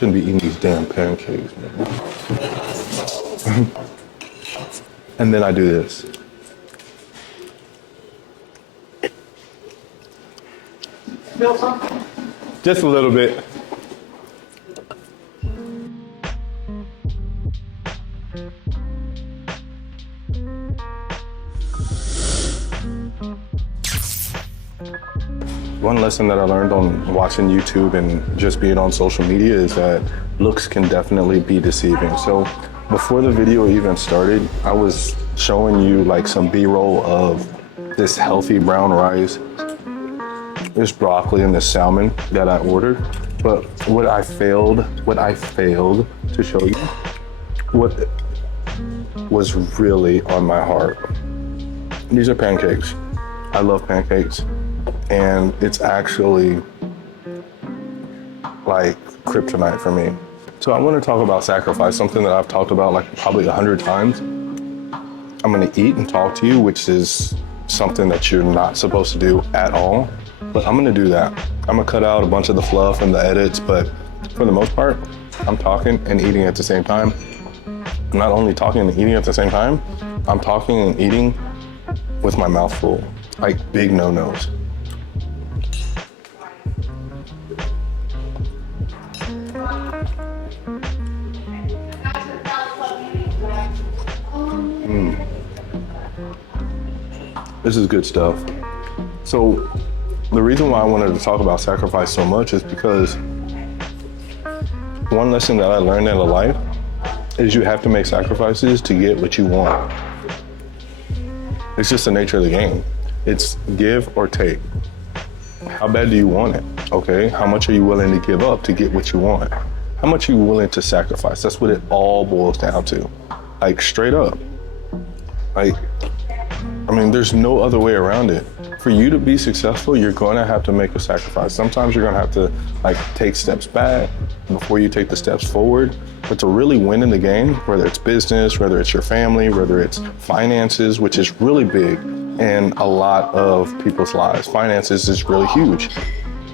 Shouldn't be eating these damn pancakes, man. And then I do this. Feel something? Just a little bit. One lesson that I learned on watching YouTube and just being on social media is that looks can definitely be deceiving. So before the video even started, I was showing you like some B-roll of this healthy brown rice, this broccoli, and this salmon that I ordered. But what I failed to show you, what was really on my heart. These are pancakes. I love pancakes. And it's actually like kryptonite for me. So I want to talk about sacrifice, something that I've talked about like probably 100 times. I'm going to eat and talk to you, which is something that you're not supposed to do at all. But I'm going to do that. I'm going to cut out a bunch of the fluff and the edits, but for the most part, I'm talking and eating at the same time. I'm not only talking and eating at the same time, I'm talking and eating with my mouth full, like big no-nos. This is good stuff. So the reason why I wanted to talk about sacrifice so much is because one lesson that I learned in life is you have to make sacrifices to get what you want. It's just the nature of the game. It's give or take. How bad do you want it? Okay, how much are you willing to give up to get what you want? How much are you willing to sacrifice? That's what it all boils down to. Like straight up. Like, I mean, there's no other way around it. For you to be successful, you're going to have to make a sacrifice. Sometimes you're going to have to like take steps back before you take the steps forward. But to really win in the game, whether it's business, whether it's your family, whether it's finances, which is really big in a lot of people's lives. Finances is really huge.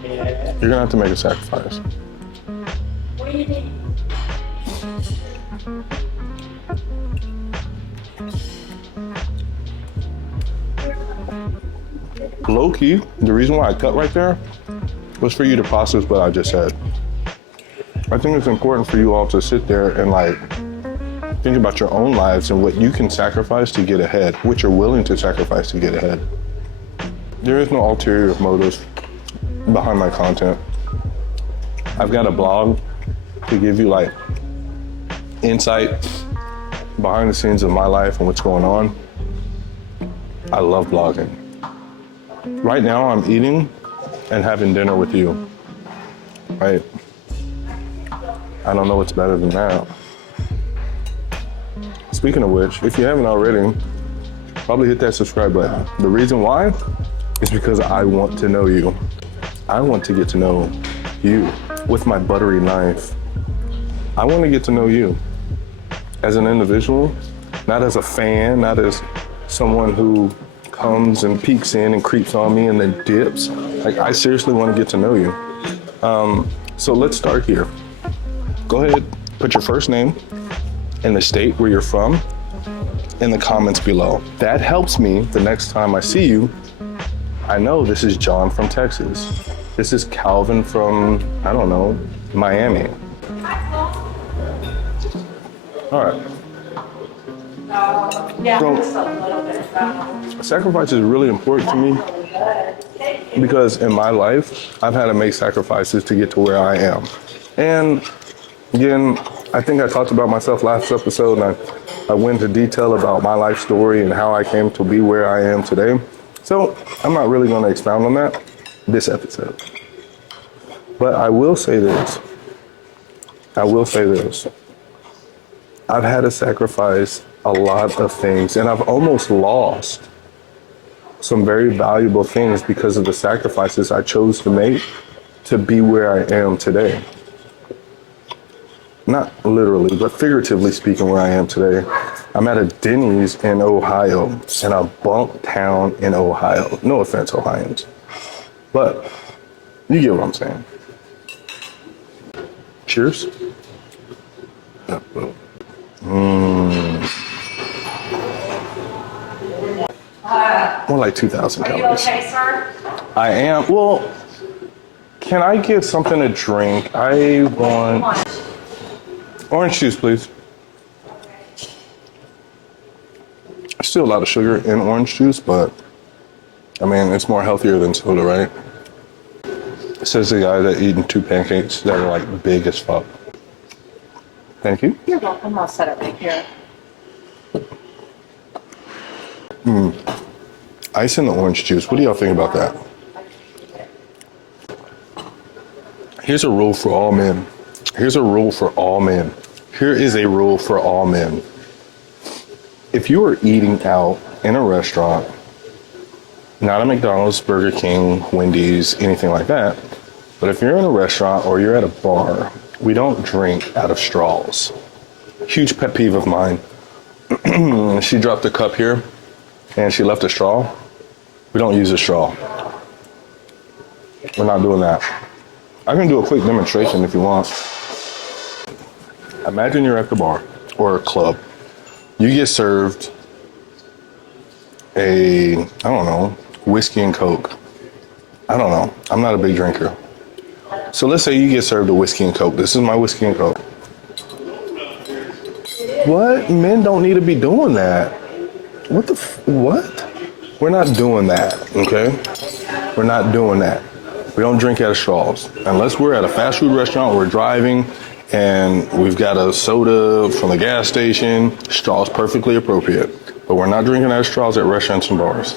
You're going to have to make a sacrifice. What do you think? Low key, the reason why I cut right there was for you to process what I just said. I think it's important for you all to sit there and like think about your own lives and what you can sacrifice to get ahead, what you're willing to sacrifice to get ahead. There is no ulterior motives behind my content. I've got a blog to give you like insight behind the scenes of my life and what's going on. I love blogging. Right now I'm eating and having dinner with you, right? I don't know what's better than that. Speaking of which, if you haven't already, probably hit that subscribe button. The reason why is because I want to know you. I want to get to know you with my buttery knife. I want to get to know you as an individual, not as a fan, not as someone who comes and peeks in and creeps on me and then dips. Like, I seriously want to get to know you. So let's start here. Go ahead, put your first name and the state where you're from in the comments below. That helps me the next time I see you. I know this is John from Texas. This is Calvin from, I don't know, Miami. All right. So, sacrifice is really important to me because in my life, I've had to make sacrifices to get to where I am. And again, I think I talked about myself last episode, and I went into detail about my life story and how I came to be where I am today. So I'm not really going to expound on that this episode. But I will say this. I've had to sacrifice a lot of things, and I've almost lost some very valuable things because of the sacrifices I chose to make to be where I am today. Not literally, but figuratively speaking, where I am today. I'm at a Denny's in Ohio, in a bunk town in Ohio. No offense, Ohioans. But you get what I'm saying. Cheers. More like 2,000 Are you calories. okay, sir? I am. Well, can I get something to drink? I want orange juice, please. Still a lot of sugar in orange juice, but I mean, it's more healthier than soda, right? Says the guy that eating 2 pancakes that are like big as fuck. Thank you. You're welcome. I'll set it right here. Ice in the orange juice. What do y'all think about that? Here's a rule for all men. Here's a rule for all men. Here is a rule for all men. If you are eating out in a restaurant, not a McDonald's, Burger King, Wendy's, anything like that, but if you're in a restaurant or you're at a bar, we don't drink out of straws. Huge pet peeve of mine. She dropped a cup here and she left a straw. We don't use a straw. We're not doing that. I can do a quick demonstration if you want. Imagine you're at the bar or a club. You get served I don't know, whiskey and Coke. I don't know. I'm not a big drinker. So let's say you get served a whiskey and Coke. This is my whiskey and Coke. What? Men don't need to be doing that. What? We're not doing that, okay? We're not doing that. We don't drink out of straws. Unless we're at a fast food restaurant, we're driving, and we've got a soda from the gas station. Straws perfectly appropriate. But we're not drinking out of straws at restaurants and bars.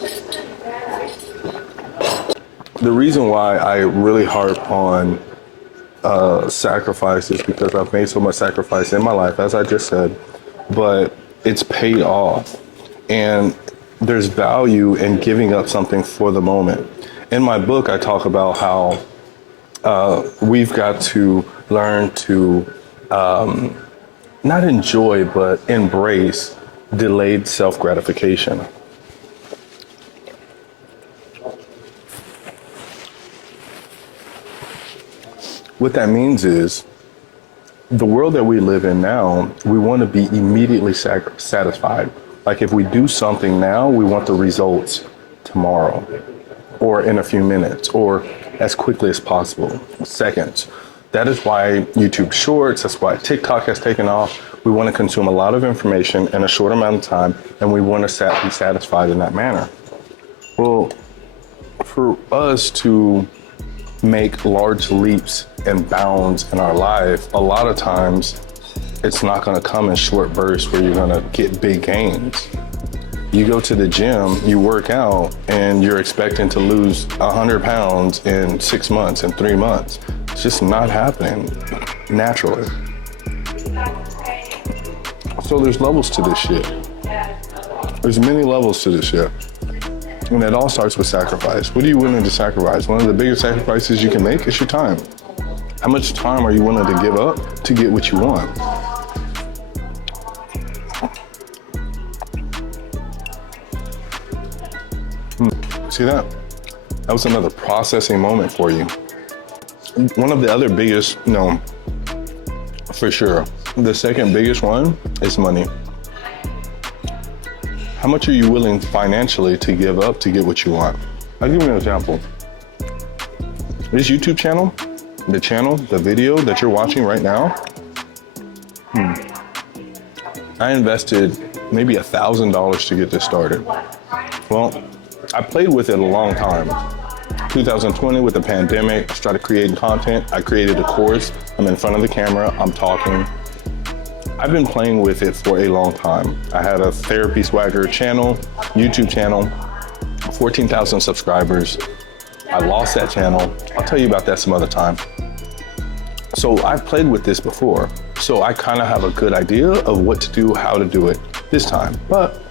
The reason why I really harp on sacrifice is because I've made so much sacrifice in my life, as I just said, but it's paid off. And there's value in giving up something for the moment. In my book, I talk about how we've got to learn to not enjoy, but embrace delayed self-gratification. What that means is, the world that we live in now, we want to be immediately satisfied. Like if we do something now, we want the results tomorrow, or in a few minutes, or as quickly as possible, seconds. That is why YouTube Shorts, that's why TikTok has taken off. We want to consume a lot of information in a short amount of time, and we want to be satisfied in that manner. Well, for us to make large leaps and bounds in our life, a lot of times it's not going to come in short bursts where you're going to get big gains. You go to the gym, you work out, and you're expecting to lose 100 pounds in 6 months, in 3 months. It's just not happening naturally. So there's levels to this shit. There's many levels to this shit. And it all starts with sacrifice. What are you willing to sacrifice? One of the biggest sacrifices you can make is your time. How much time are you willing to give up to get what you want? See that? That was another processing moment for you. One of the other biggest, for sure, the second biggest one is money. How much are you willing financially to give up to get what you want? I'll give you an example. This YouTube channel, the video that you're watching right now, I invested maybe $1,000 to get this started. Well, I played with it a long time. 2020 with the pandemic, I started creating content. I created a course. I'm in front of the camera, I'm talking. I've been playing with it for a long time. I had a Therapy Swagger channel, YouTube channel, 14,000 subscribers. I lost that channel. I'll tell you about that some other time. So I've played with this before. So I kind of have a good idea of what to do, how to do it this time. But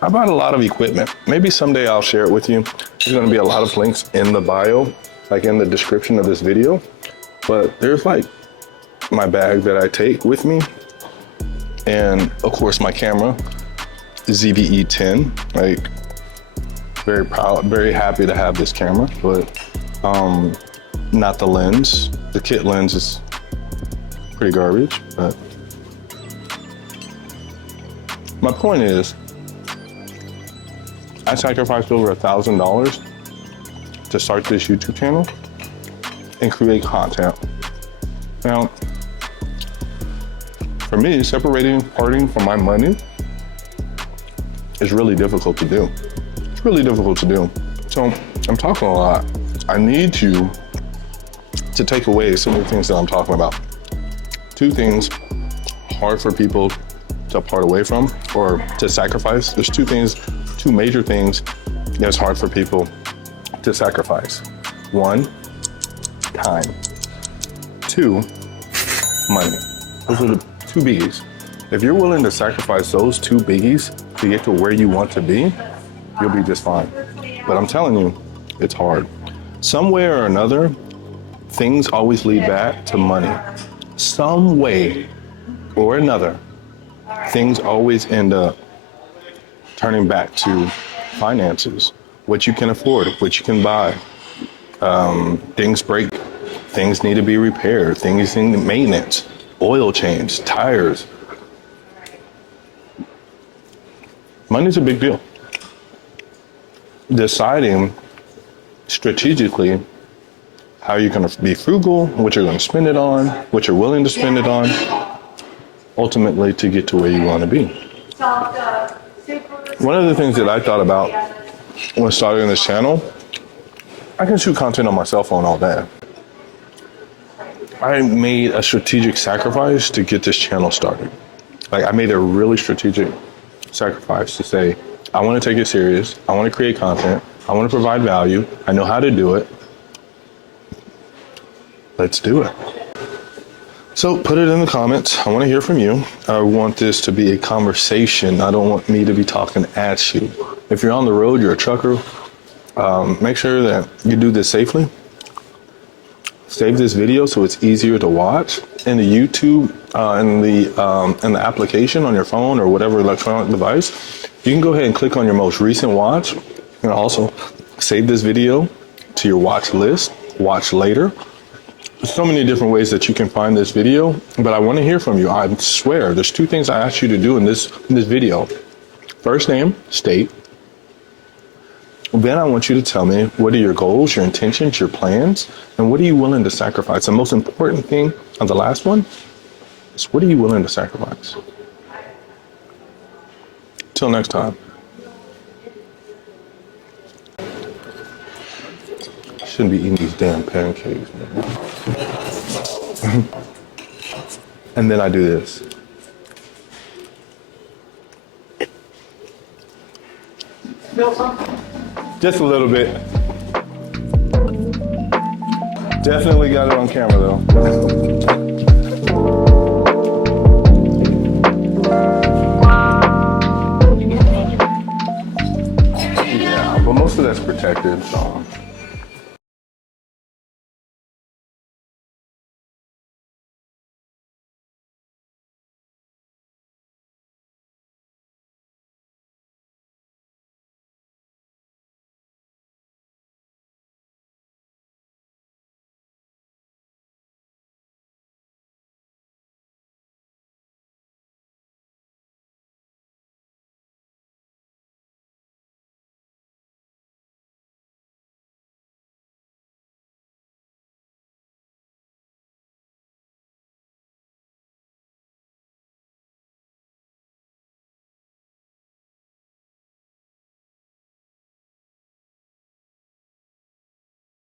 I bought a lot of equipment. Maybe someday I'll share it with you. There's gonna be a lot of links in the bio, like in the description of this video. But there's like my bag that I take with me. And of course my camera, ZVE 10, like very proud, very happy to have this camera, but not the lens. The kit lens is pretty garbage, but my point is, I sacrificed over $1,000 to start this YouTube channel and create content. Now, for me, separating parting from my money is really difficult to do. It's really difficult to do. So I'm talking a lot. I need you to take away some of the things that I'm talking about. Two things hard for people to part away from or to sacrifice. There's two major things that's hard for people to sacrifice. One, time. Two, money. Those are the two biggies. If you're willing to sacrifice those two biggies to get to where you want to be, you'll be just fine. But I'm telling you, it's hard. Some way or another, things always lead back to money. Some way or another, things always end up turning back to finances, what you can afford, what you can buy. Things break, things need to be repaired, things need maintenance, oil change, tires. Money's a big deal. Deciding strategically how you're going to be frugal, what you're going to spend it on, what you're willing to spend it on, ultimately to get to where you want to be. One of the things that I thought about when starting this channel, I can shoot content on my cell phone all day. I made a strategic sacrifice to get this channel started. Like, I made a really strategic sacrifice to say, I want to take it serious. I want to create content. I want to provide value. I know how to do it. Let's do it. So put it in the comments. I want to hear from you. I want this to be a conversation. I don't want me to be talking at you. If you're on the road, you're a trucker, make sure that you do this safely. Save this video so it's easier to watch. In the YouTube, in the application on your phone or whatever electronic device, you can go ahead and click on your most recent watch. You can also save this video to your watch list, watch later. There's so many different ways that you can find this video, but I want to hear from you. I swear, there's two things I asked you to do in this video. First name, state. Then I want you to tell me, what are your goals, your intentions, your plans, and what are you willing to sacrifice? The most important thing on the last one is, what are you willing to sacrifice? Till next time. Shouldn't be eating these damn pancakes, man. And then I do this. Feel something? Just a little bit. Definitely got it on camera though. Yeah, but most of that's protected, so.